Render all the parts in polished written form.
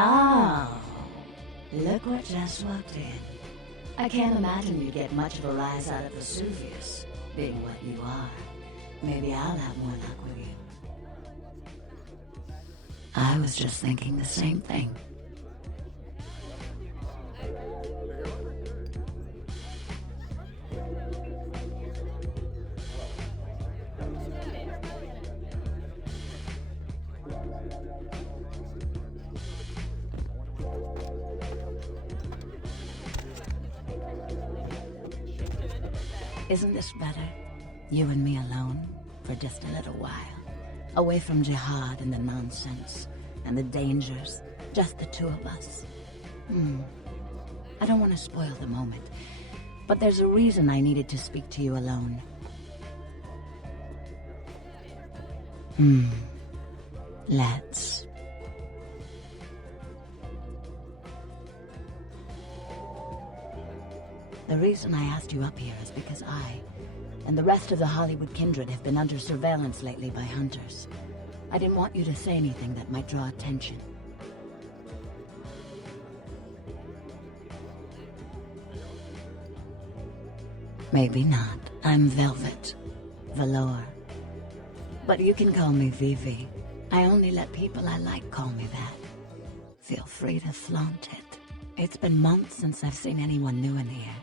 Oh, look what just walked in. I can't imagine you'd get much of a rise out of Vesuvius, being what you are. Maybe I'll have more luck with you. I was just thinking the same thing. Isn't this better? You and me alone, for just a little while. Away from jihad and the nonsense, and the dangers, just the two of us. I don't want to spoil the moment, but there's a reason I needed to speak to you alone. Let's. The reason I asked you up here is because I, and the rest of the Hollywood kindred have been under surveillance lately by hunters. I didn't want you to say anything that might draw attention. Maybe not. I'm Velvet. Velour. But you can call me Vivi. I only let people I like call me that. Feel free to flaunt it. It's been months since I've seen anyone new in here.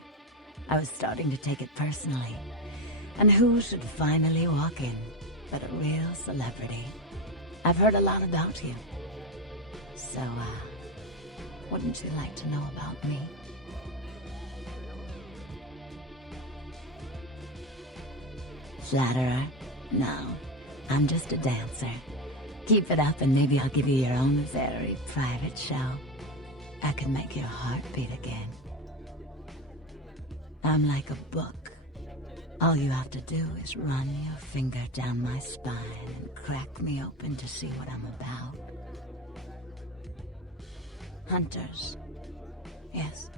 I was starting to take it personally. And who should finally walk in but a real celebrity? I've heard a lot about you. So, wouldn't you like to know about me? Flatterer? No, I'm just a dancer. Keep it up and maybe I'll give you your own very private show. I can make your heart beat again. I'm like a book. All you have to do is run your finger down my spine and crack me open to see what I'm about. Hunters. Yes.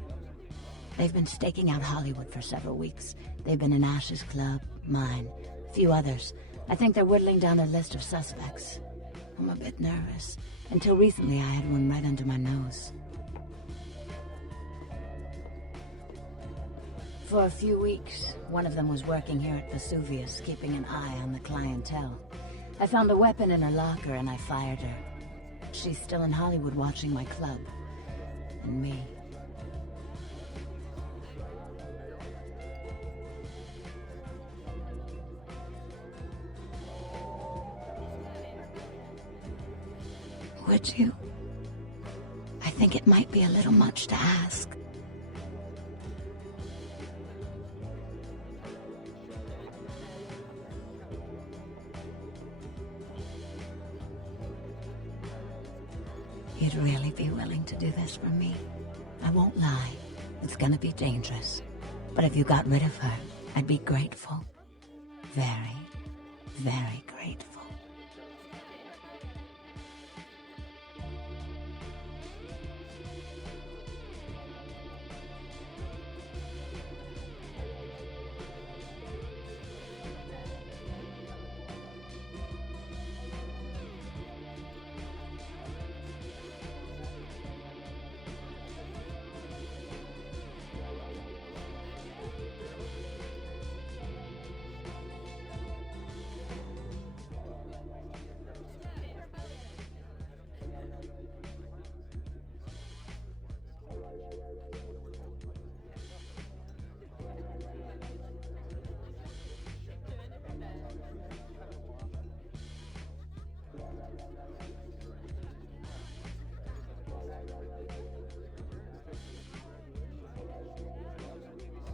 They've been staking out Hollywood for several weeks. They've been in Ash's club, mine, a few others. I think they're whittling down their list of suspects. I'm a bit nervous. Until recently, I had one right under my nose. For a few weeks, one of them was working here at Vesuvius, keeping an eye on the clientele. I found a weapon in her locker and I fired her. She's still in Hollywood watching my club. And me. Would you? I think it might be a little much to ask. You'd really be willing to do this for me? I won't lie. It's gonna be dangerous. But if you got rid of her, I'd be grateful. Very, very grateful.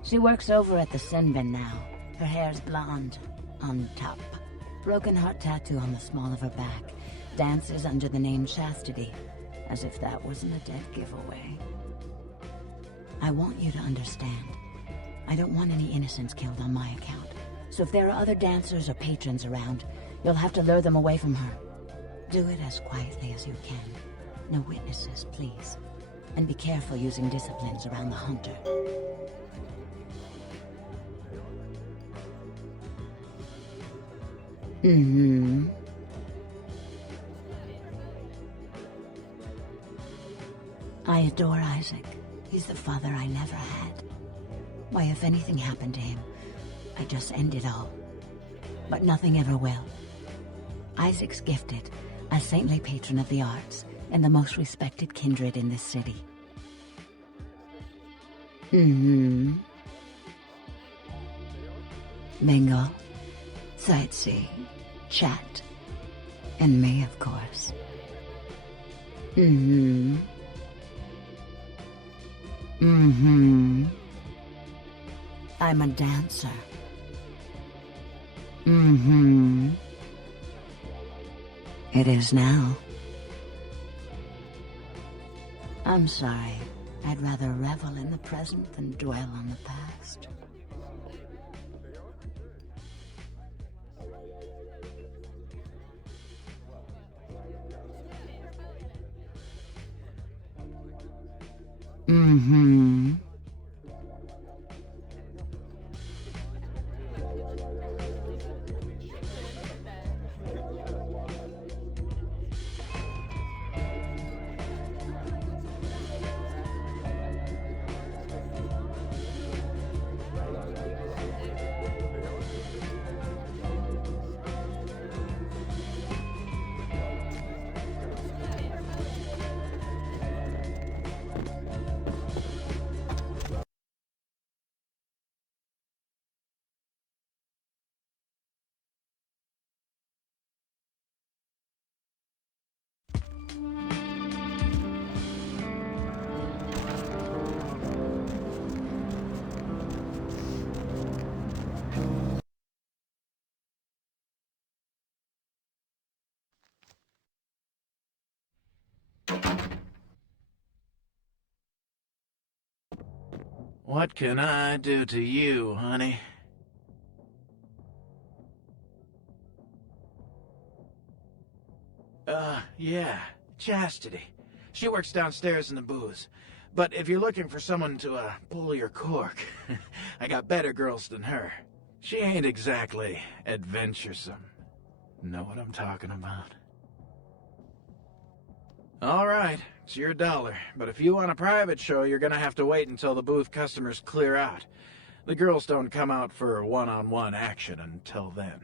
She works over at the sin bin now. Her hair's blonde, on top. Broken heart tattoo on the small of her back. Dances under the name Chastity, as if that wasn't a dead giveaway. I want you to understand. I don't want any innocents killed on my account. So if there are other dancers or patrons around, you'll have to lure them away from her. Do it as quietly as you can. No witnesses, please. And be careful using disciplines around the hunter. I adore Isaac. He's the father I never had. Why, if anything happened to him, I'd just end it all. But nothing ever will. Isaac's gifted, a saintly patron of the arts, and the most respected kindred in this city. Bingo, sightsee, chat, and me, of course. I'm a dancer. It is now. I'm sorry. I'd rather revel in the present than dwell on the past. What can I do to you, honey? Yeah, Chastity. She works downstairs in the booze. But if you're looking for someone to, pull your cork, I got better girls than her. She ain't exactly adventuresome. Know what I'm talking about? All right, it's your dollar. But if you want a private show, you're gonna have to wait until the booth customers clear out. The girls don't come out for one-on-one action until then.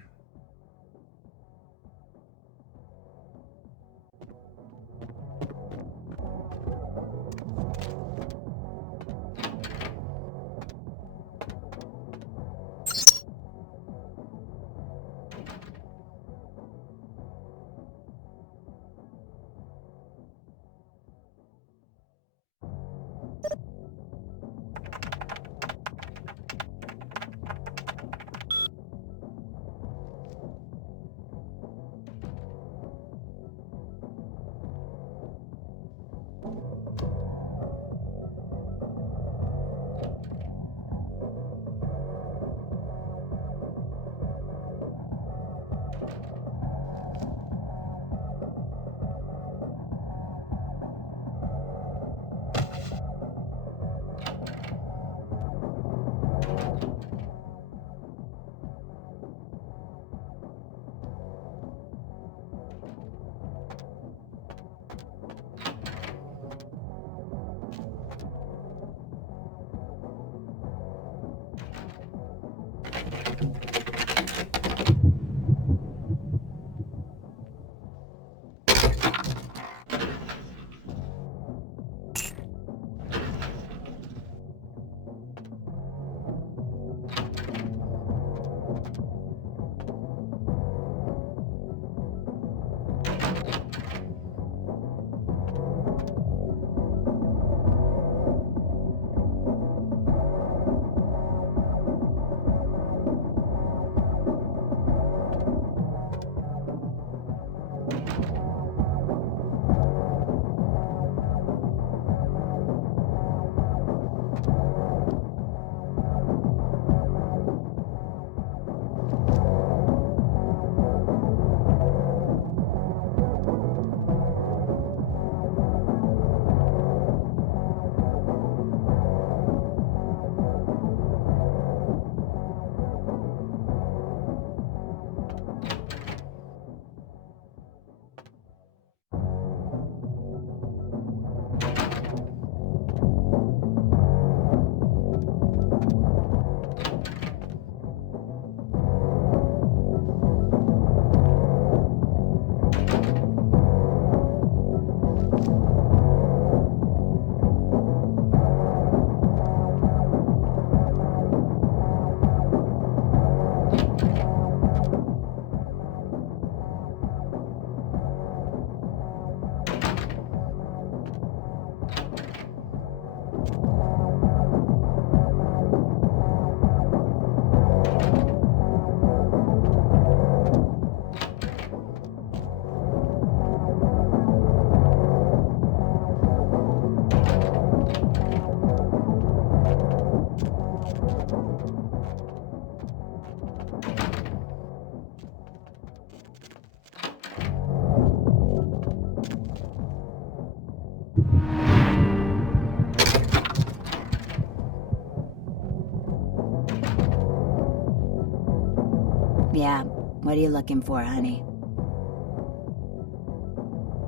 Yeah, what are you looking for, honey?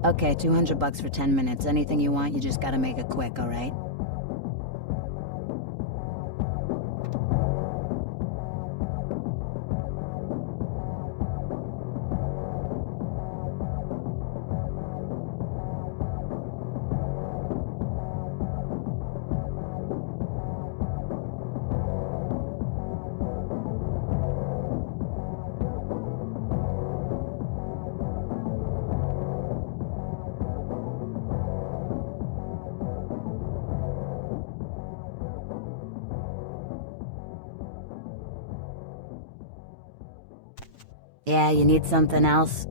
Okay, $200 for 10 minutes. Anything you want, you just gotta make it quick, alright? Yeah, you need something else?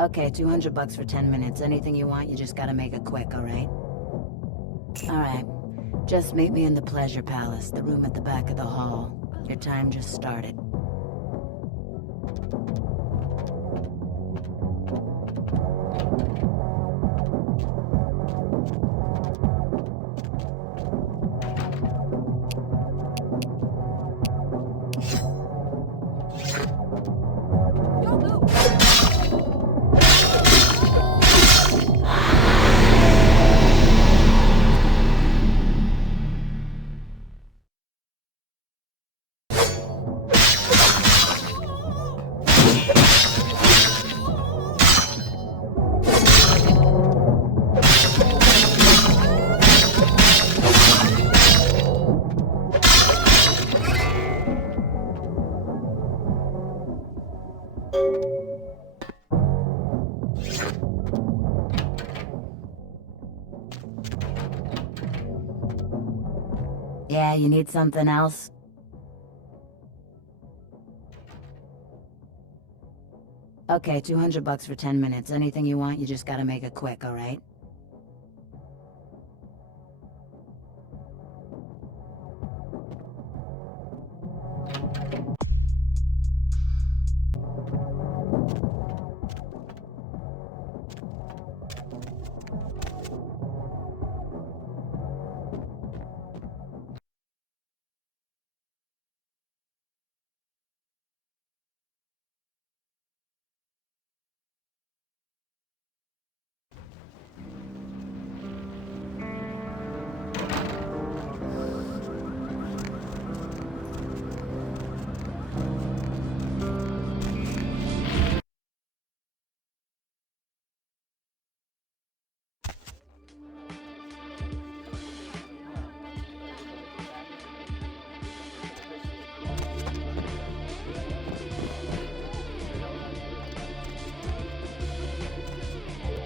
Okay, $200 for 10 minutes. Anything you want, you just gotta make it quick, alright? Alright. Just meet me in the Pleasure Palace, the room at the back of the hall. Your time just started. Yeah, you need something else? Okay, $200 for 10 minutes. Anything you want, you just gotta make it quick, alright?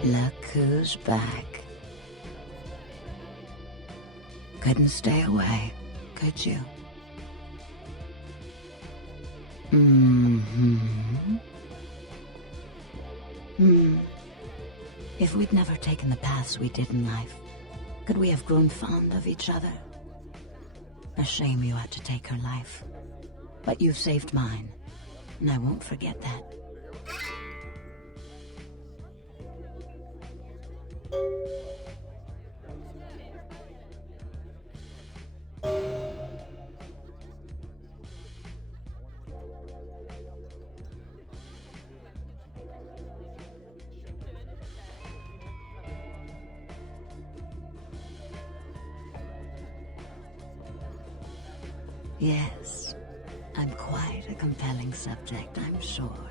Look who's back. Couldn't stay away, could you? If we'd never taken the paths we did in life, could we have grown fond of each other? A shame you had to take her life. But you've saved mine, and I won't forget that. Yes, I'm quite a compelling subject, I'm sure.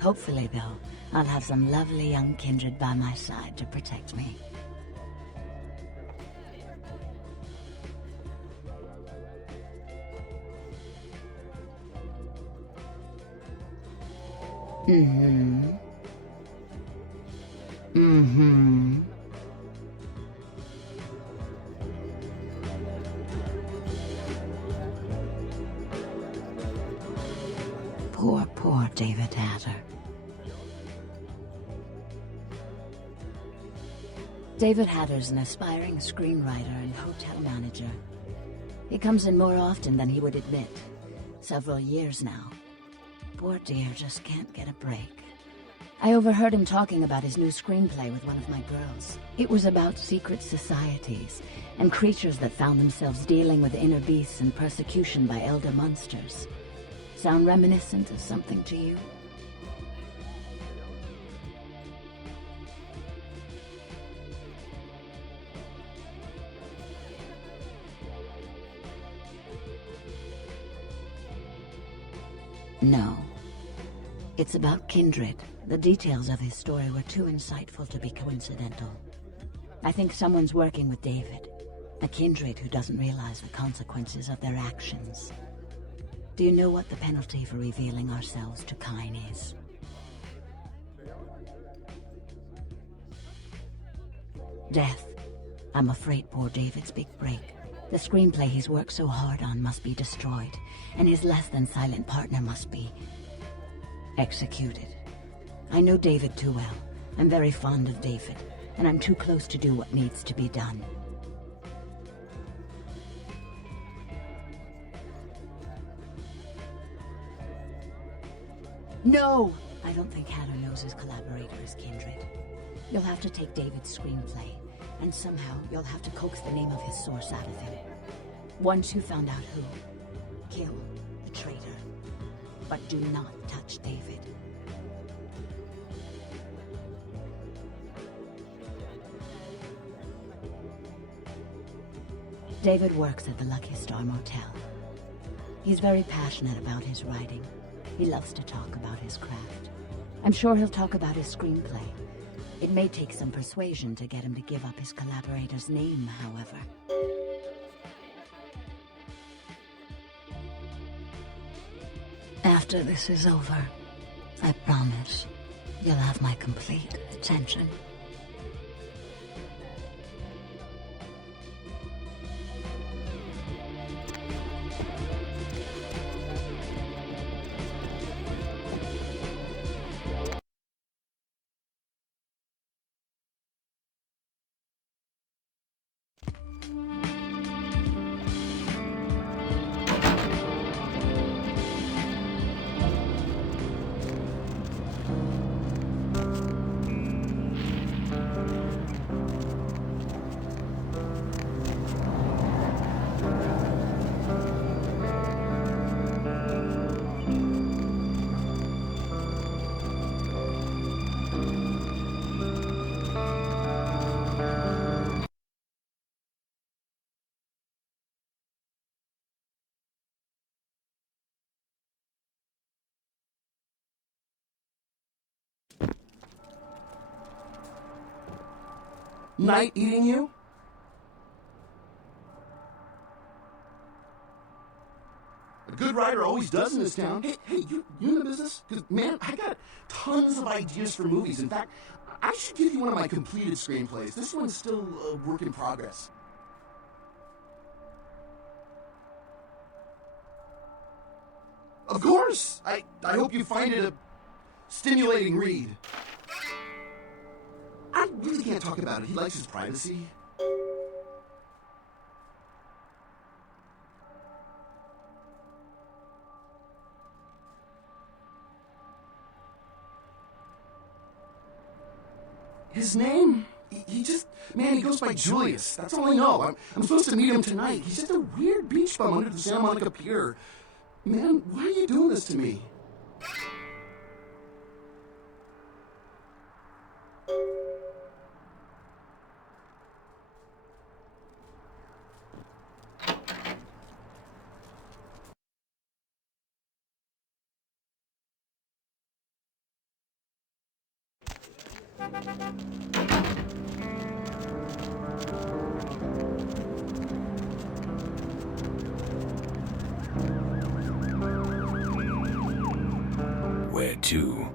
Hopefully, though, I'll have some lovely young kindred by my side to protect me. Poor David Hatter. David Hatter's an aspiring screenwriter and hotel manager. He comes in more often than he would admit. Several years now. Poor dear just can't get a break. I overheard him talking about his new screenplay with one of my girls. It was about secret societies and creatures that found themselves dealing with inner beasts and persecution by elder monsters. Sound reminiscent of something to you? No. It's about Kindred. The details of his story were too insightful to be coincidental. I think someone's working with David. A Kindred who doesn't realize the consequences of their actions. Do you know what the penalty for revealing ourselves to Kine is? Death. I'm afraid poor David's big break. The screenplay he's worked so hard on must be destroyed, and his less-than-silent partner must be executed. I know David too well. I'm very fond of David, and I'm too close to do what needs to be done. No! I don't think Hatter knows his collaborator is Kindred. You'll have to take David's screenplay, and somehow you'll have to coax the name of his source out of him. Once you found out who, kill the traitor. But do not touch David. David works at the Lucky Star Motel. He's very passionate about his writing. He loves to talk about his craft. I'm sure he'll talk about his screenplay. It may take some persuasion to get him to give up his collaborator's name, however. After this is over, I promise you'll have my complete attention. Night eating you? A good writer always does in this town. Hey, you in the business? Because, man, I got tons of ideas for movies. In fact, I should give you one of my completed screenplays. This one's still a work in progress. Of course! I hope you find it a stimulating read. I really can't talk about it. He likes his privacy. His name? He just... Man, he goes by Julius. That's all I know. I'm supposed to meet him tonight. He's just a weird beach bum under the Santa Monica Pier. Man, why are you doing this to me? Where to?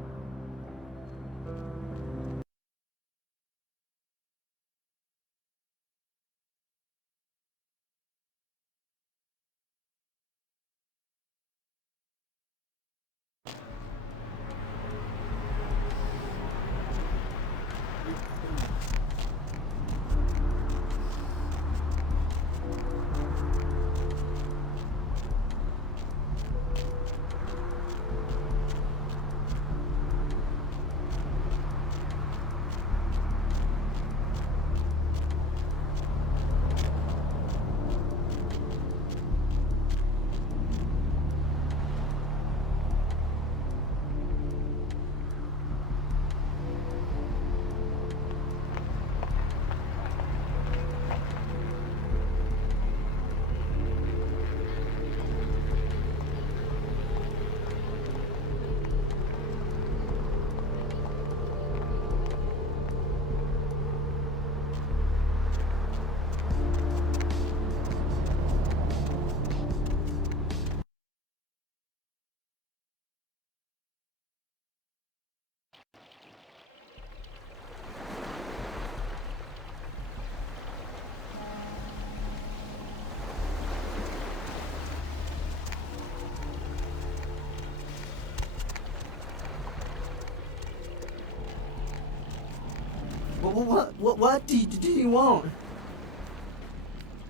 What do you want?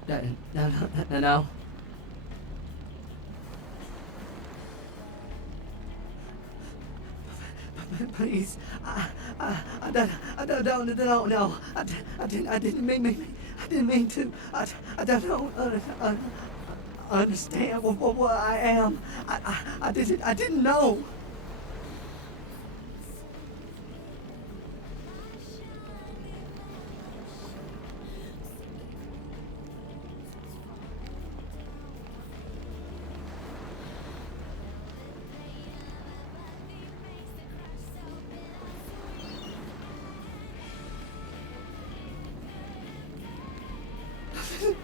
No. Please, I don't know. I didn't mean to. I don't understand what I am. I didn't know.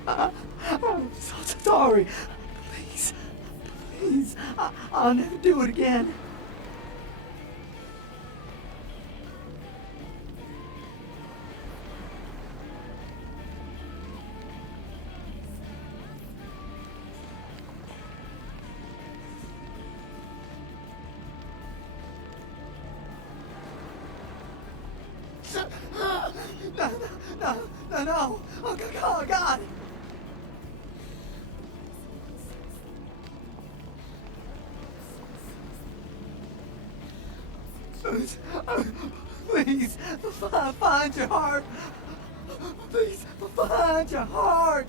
I'm so sorry. Please, I'll never do it again. No. Oh, God. Please, find your heart. Please, find your heart.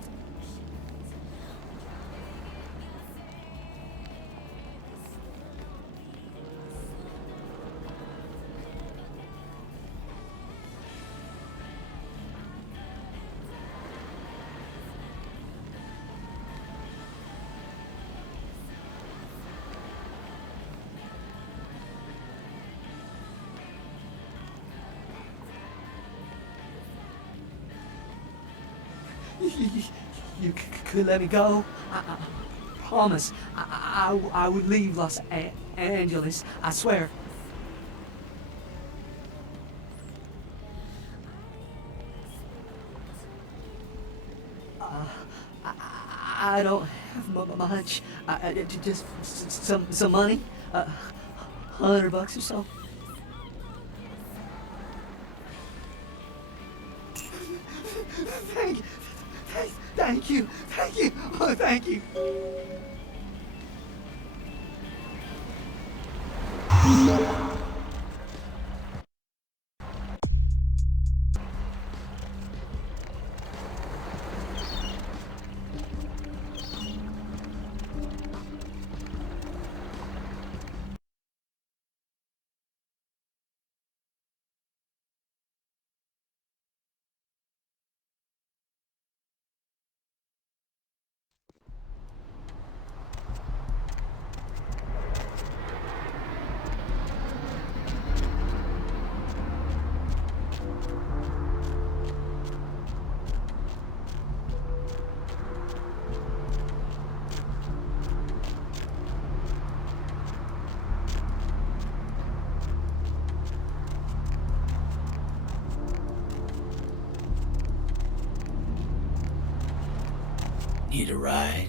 You could let me go. I promise. I would leave Los Angeles. I swear. I don't have much. Just some money. $100 or so. Thank you. Oh, thank you. Need a ride?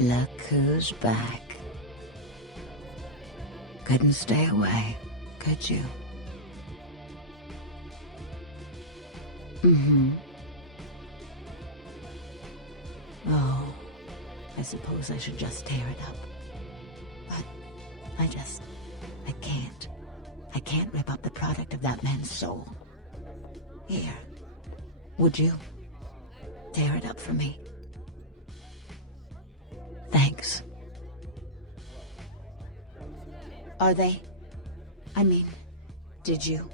Look who's back. couldn't stay away, could you? Mm-hmm. Oh, I suppose I should just tear it up. But I can't. I can't rip up the product of that man's soul. Here, would you tear it up for me? Thanks. Are they? I mean, did you?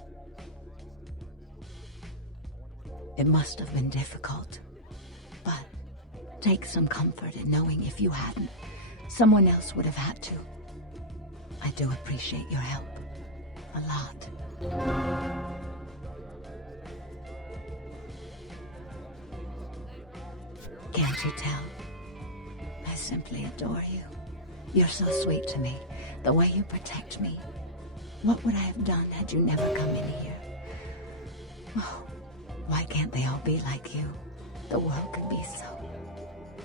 It must have been difficult, but take some comfort in knowing if you hadn't, someone else would have had to. I do appreciate your help. A lot. Can't you tell? I simply adore you. You're so sweet to me, the way you protect me. What would I have done had you never come in here? Oh, why can't they all be like you? The world could be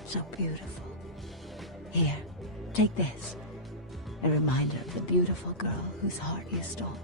so beautiful. Here, take this. A reminder of the beautiful girl whose heart you stole.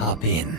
Hop in.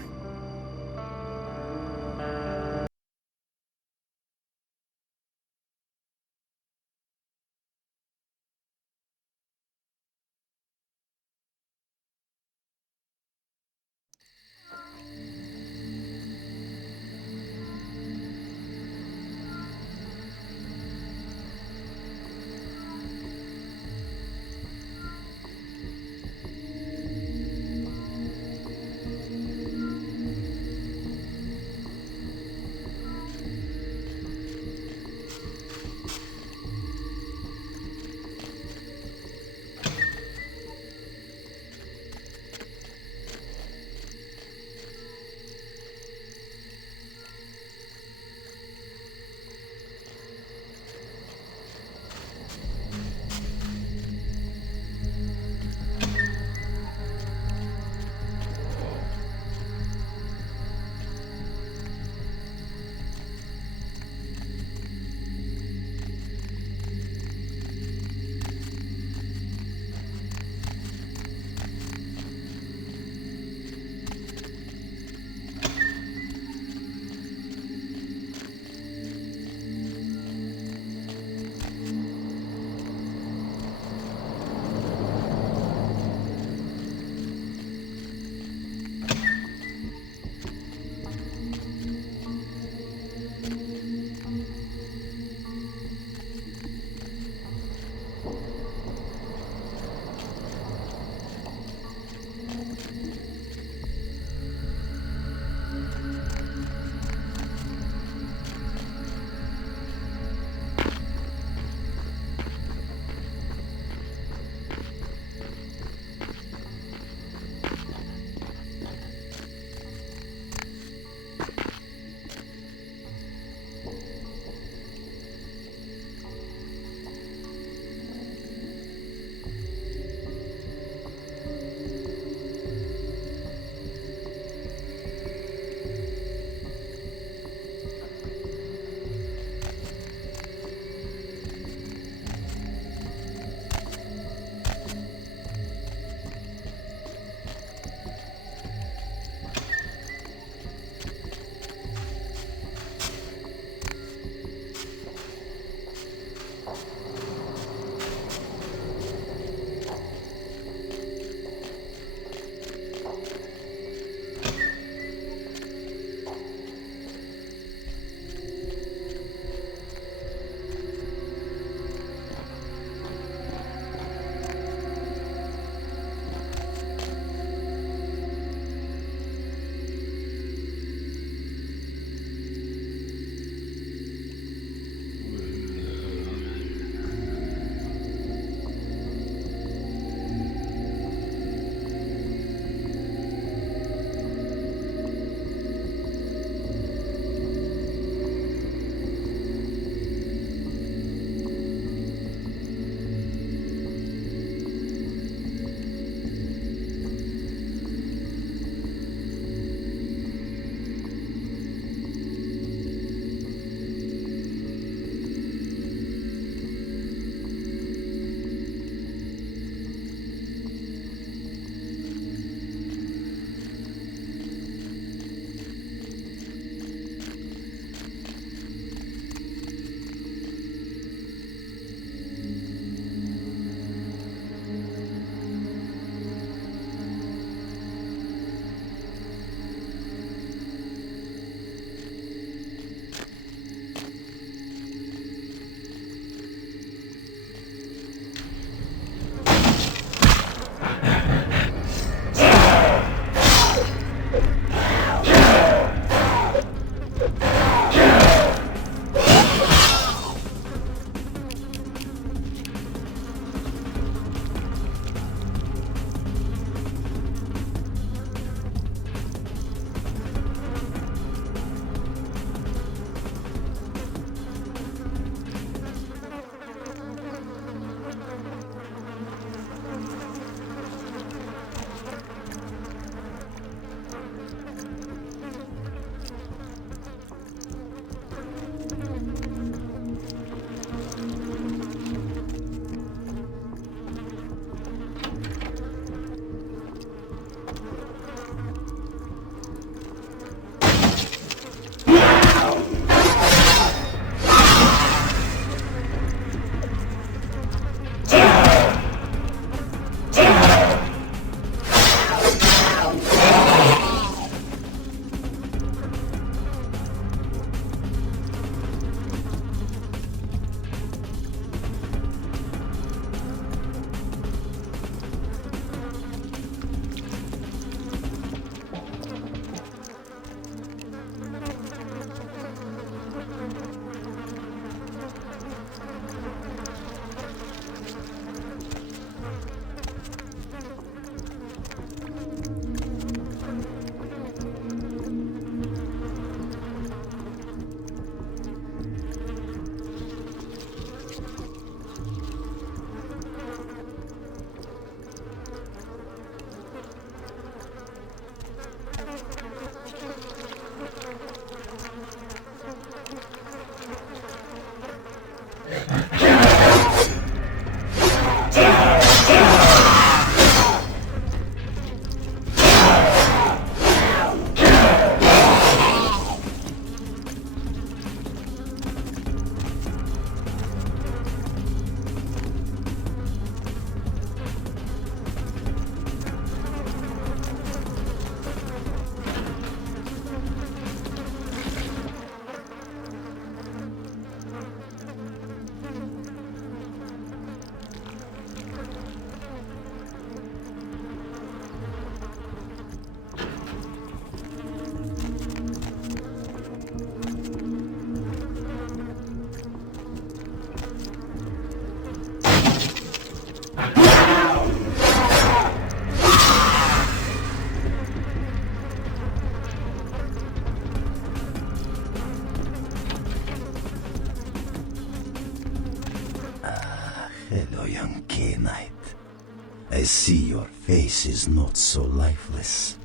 I see your face is not so lifeless.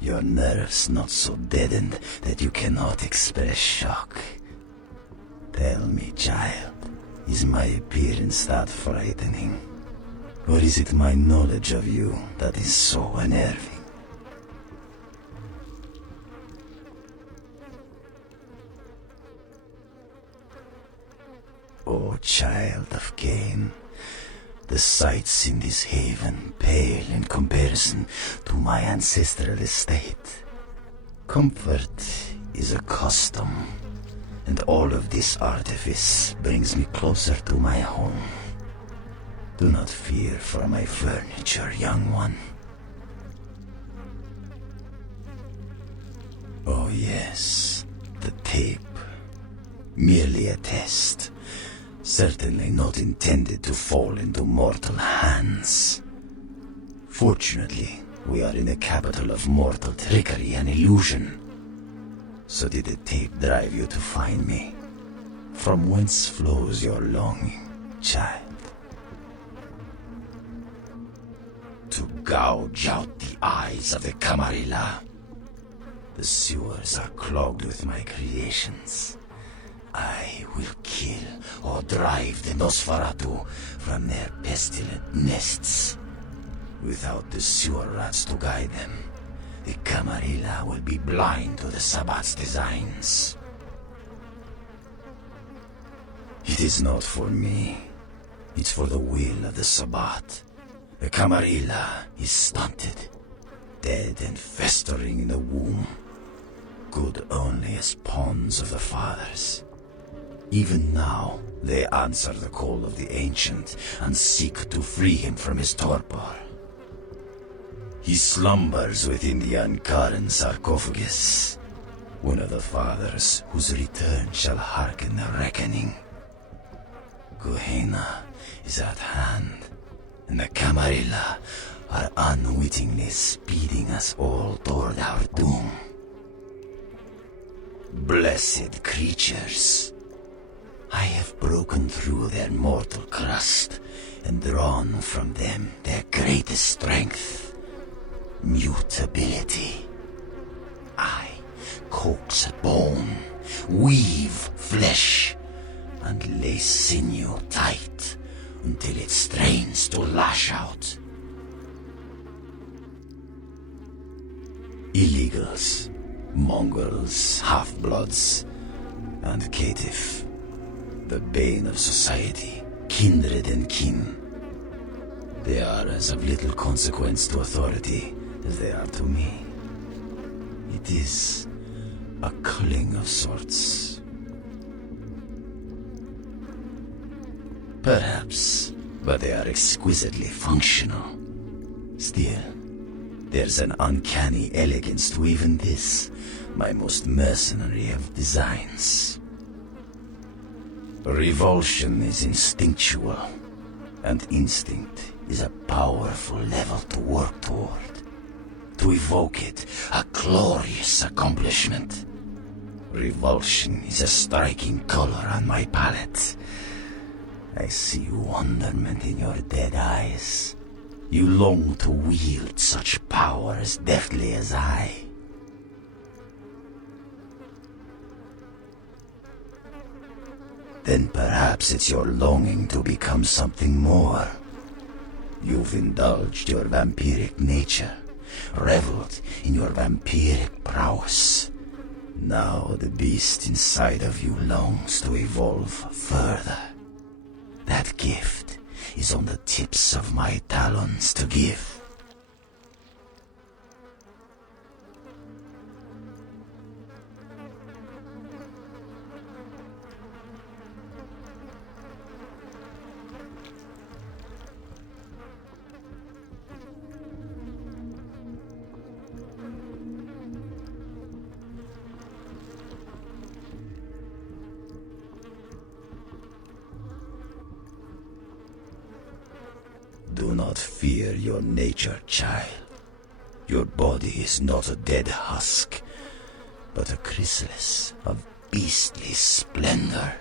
Your nerves not so deadened that you cannot express shock. Tell me, child, is my appearance that frightening? Or is it my knowledge of you that is so unnerving? O child of Cain, the sights in this haven pale in comparison to my ancestral estate. Comfort is a custom, and all of this artifice brings me closer to my home. Do not fear for my furniture, young one. Oh yes, the tape. Merely a test. Certainly not intended to fall into mortal hands. Fortunately, we are in the capital of mortal trickery and illusion. So did the tape drive you to find me? From whence flows your longing, child? To gouge out the eyes of the Camarilla. The sewers are clogged with my creations. I will kill or drive the Nosferatu from their pestilent nests. Without the sewer rats to guide them, the Camarilla will be blind to the Sabbat's designs. It is not for me. It's for the will of the Sabbat. The Camarilla is stunted, dead and festering in the womb. Good only as pawns of the fathers. Even now, they answer the call of the Ancient and seek to free him from his torpor. He slumbers within the Ankaran sarcophagus, one of the fathers whose return shall hearken the reckoning. Gehenna is at hand, and the Camarilla are unwittingly speeding us all toward our doom. Blessed creatures! I have broken through their mortal crust and drawn from them their greatest strength, mutability. I coax bone, weave flesh, and lay sinew tight until it strains to lash out. Illegals, mongrels, half-bloods, and caitiff. The bane of society, kindred and kin. They are as of little consequence to authority as they are to me. It is a culling of sorts. Perhaps, but they are exquisitely functional. Still, there's an uncanny elegance to even this, my most mercenary of designs. Revulsion is instinctual, and instinct is a powerful level to work toward. To evoke it, a glorious accomplishment. Revulsion is a striking color on my palette. I see wonderment in your dead eyes. You long to wield such power as deftly as I. Then perhaps it's your longing to become something more. You've indulged your vampiric nature, reveled in your vampiric prowess. Now the beast inside of you longs to evolve further. That gift is on the tips of my talons to give. Do not fear your nature, child. Your body is not a dead husk, but a chrysalis of beastly splendor.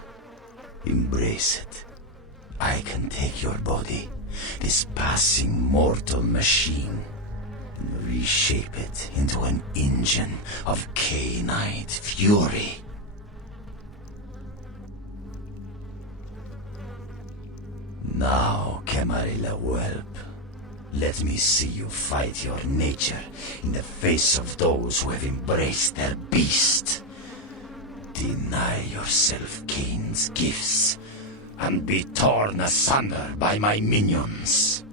Embrace it. I can take your body this passing mortal machine and reshape it into an engine of canine fury. Now, Camarilla whelp, let me see you fight your nature in the face of those who have embraced their beast. Deny yourself Cain's gifts and be torn asunder by my minions.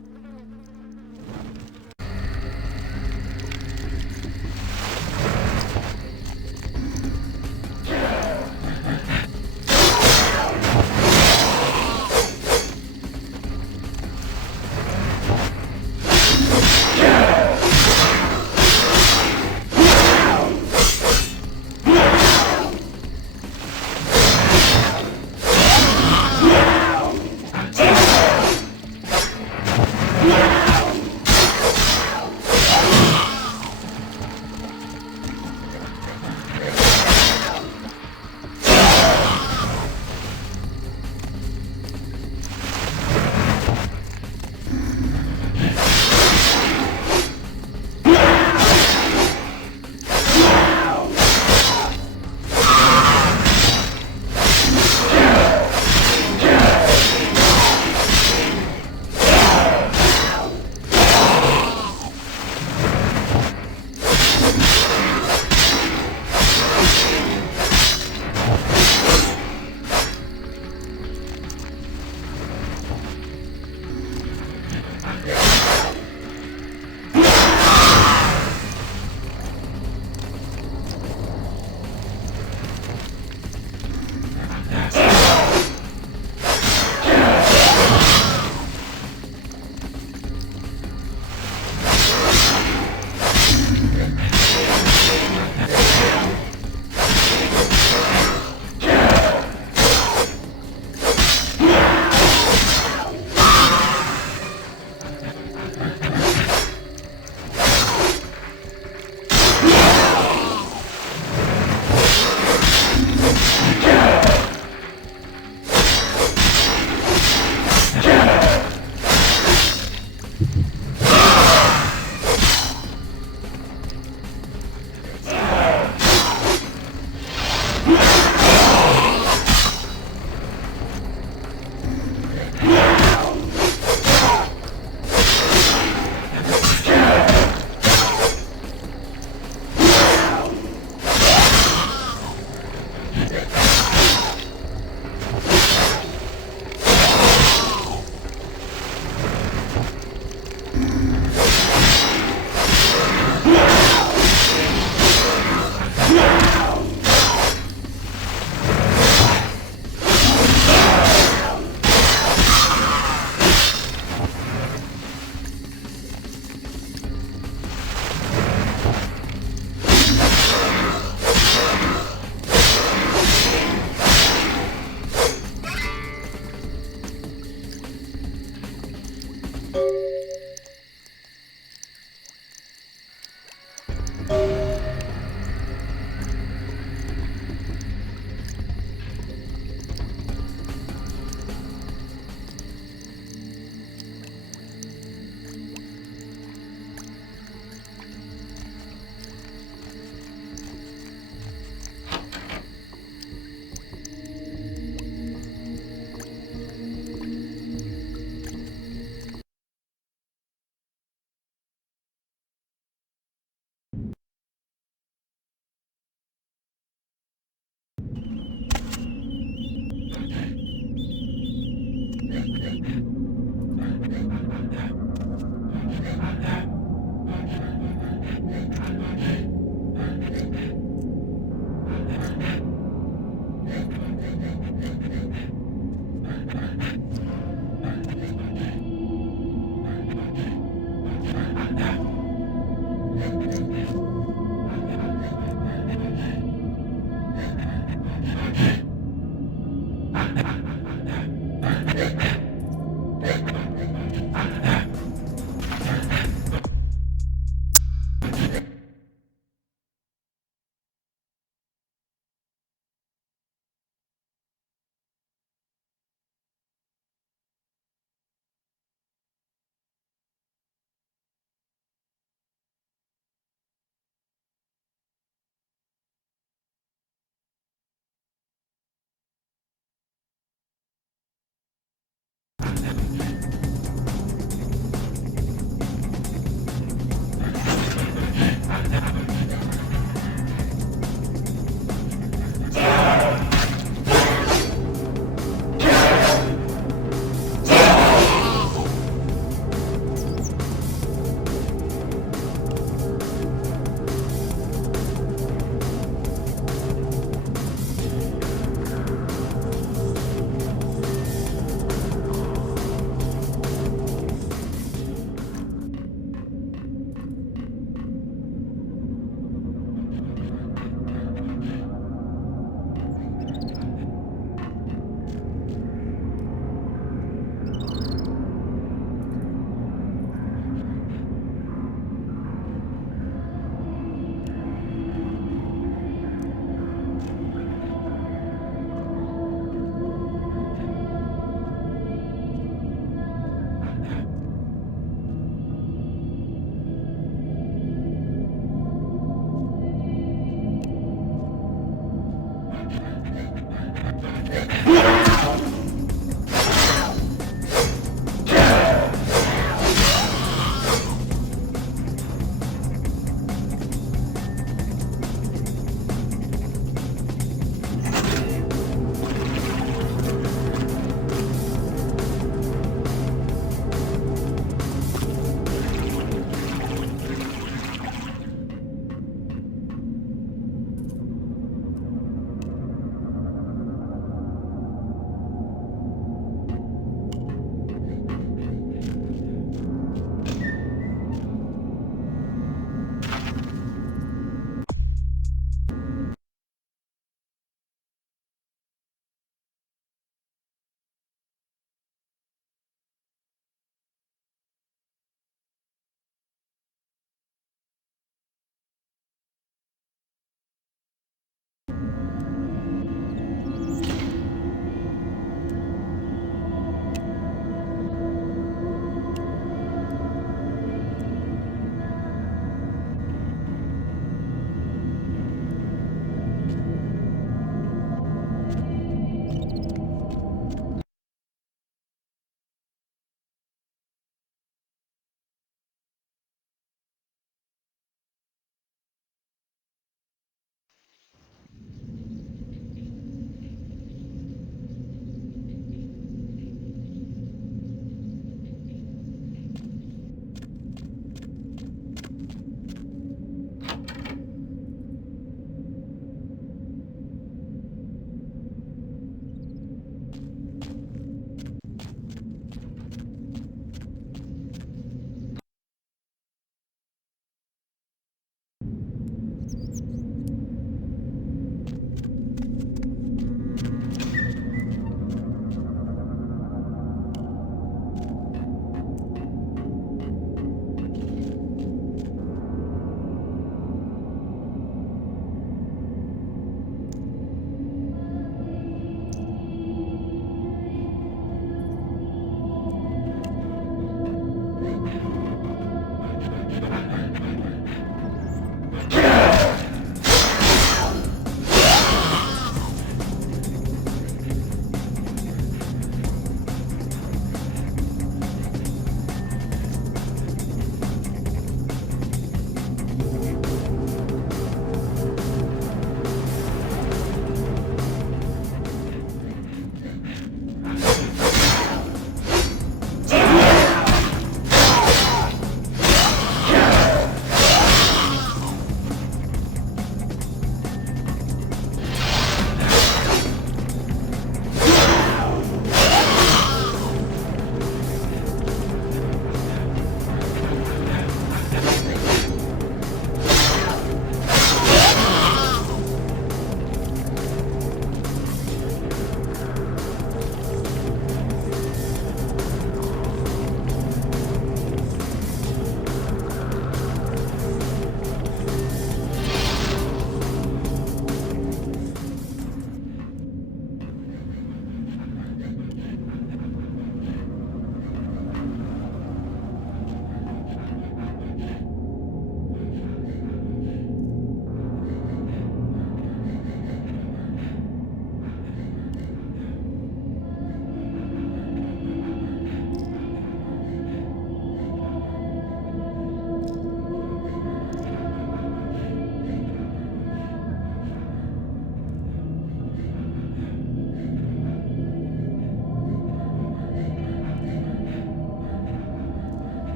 now.